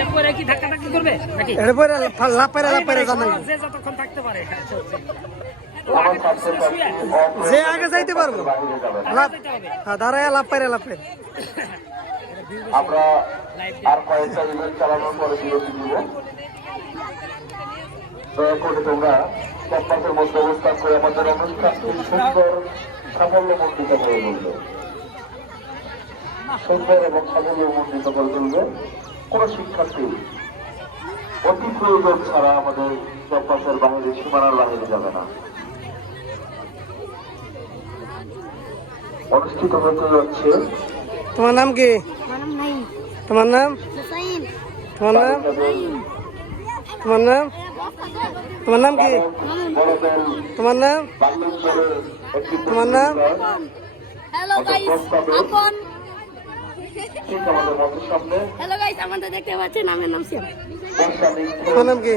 এরপরে কি ধাক্কাধাক্কি করবে নাকি এরপরে লাপাইরা জানা যে যতক্ষণ থাকতে পারে যে আগে যাইতে পারবো দাঁড়ায় লাপাইরা আমরা আর কয়েকটা ইভেন্ট চালানোর পরে বিরতি দিব। দয়া করে তোমরা ক্যাম্পাসের মধ্যে অবস্থান করে আমাদের অনুষ্ঠানটি সুন্দর সাফল্যমণ্ডিত করে তুলবে, সুন্দর এবং সাফল্যমণ্ডিত করে তুলবে। কোন শিক্ষার্থী অতি প্রয়োজন ছাড়া আমাদের ক্যাম্পাসের বাইরে সীমানার বাইরে যাবে না। অনুষ্ঠিত হতে যাচ্ছে। তোমার নাম কি? তোমার নাম? তোমার নাম? তোমার নাম? তোমার নাম কি? তোমার নাম? তোমার নাম? হ্যালো গাইস, হ্যালো গাইস, আমাদের দেখতে পাচ্ছেন, আমার নাম সিয়াম। তোমার নাম কি?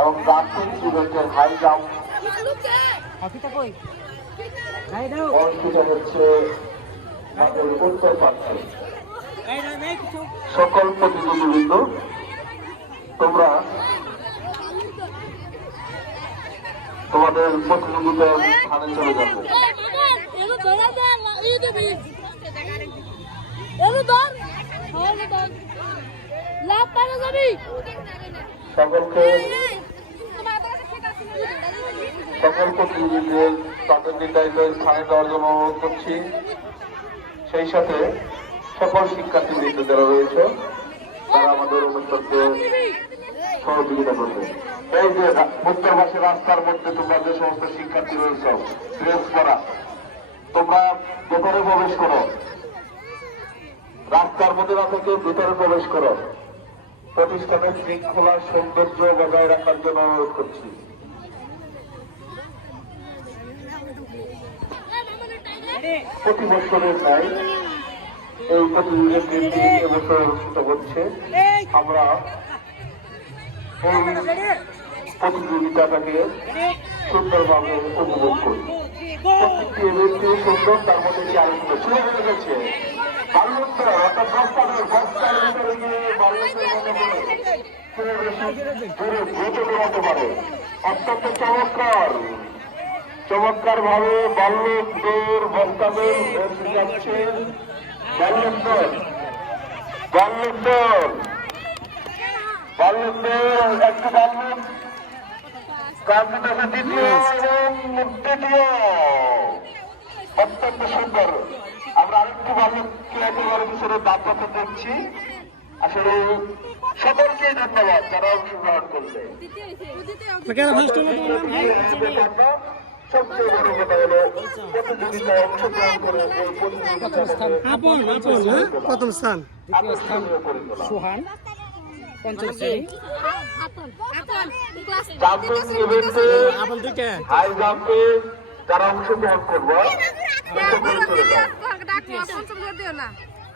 এবং জাতীয় ইভেন্টের হাই জাম্প অনুষ্ঠিত হচ্ছে উত্তর পাশে। সকল প্রতিযোগীবৃন্দ তোমরা তোমাদের প্রতিযোগিতার স্থানে চলে যাবে। সকল প্রতিযোগীদের তাদের নির্ধারিত স্থানে দেওয়ার জন্য অনুরোধ করছি। সেই সাথে সকল শিক্ষার্থীবৃন্দ যারা রয়েছে তারা আমাদের অনুষ্ঠানকে সহযোগিতা করবে। এই যে উত্তর পাশে রাস্তার মধ্যে তোমরা যে সমস্ত শিক্ষার্থী রয়েছ ড্রেস করা, তোমরা ভেতরে প্রবেশ করো, রাস্তার মধ্যে না থেকে ভেতরে প্রবেশ করো। প্রতিষ্ঠানের শৃঙ্খলা সৌন্দর্য বজায় রাখার জন্য অনুরোধ করছি। প্রতি বছরের নাই এই প্রতিযোগিতাটি এবছর অনুষ্ঠিত হচ্ছে। আমরা এই প্রতিযোগিতাটাকে সুন্দরভাবে উপভোগ করি। প্রত্যেকটি ইভেন্টটি সুন্দর, তার মধ্যে যে আলোচনা শুরু হয়ে গেছে বাল্যোত্তর অর্থাৎ বস্তার ভিতরে গিয়ে বাল্যোত্তর মনে করে দ্রুত বেরোতে পারে। অত্যন্ত চমৎকার ভাবে বাল্যদের বস্তাদের যাচ্ছে। বাল্যোত্তর একটি বাল্যক কার্যদেশে দ্বিতীয় এবং তৃতীয় অত্যন্ত সুন্দর। আমরা আরেকটি বাল্যককে একেবারে পিছনে দাঁড়াতে দেখছি। আসলে সকলকে ধন্যবাদ যারা অংশগ্রহণ করবে। সবচেয়ে বড় কথা হলো প্রতিযোগিতায় অংশগ্রহণ করে প্রথম স্থান সুহান পঞ্চম শ্রেণী হাই জাম্পে যারা অংশগ্রহণ করবো,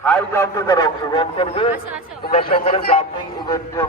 হাই জাম্পে যারা অংশগ্রহণ করবে তোমরা সকলে জাম্পিং ইভেন্টে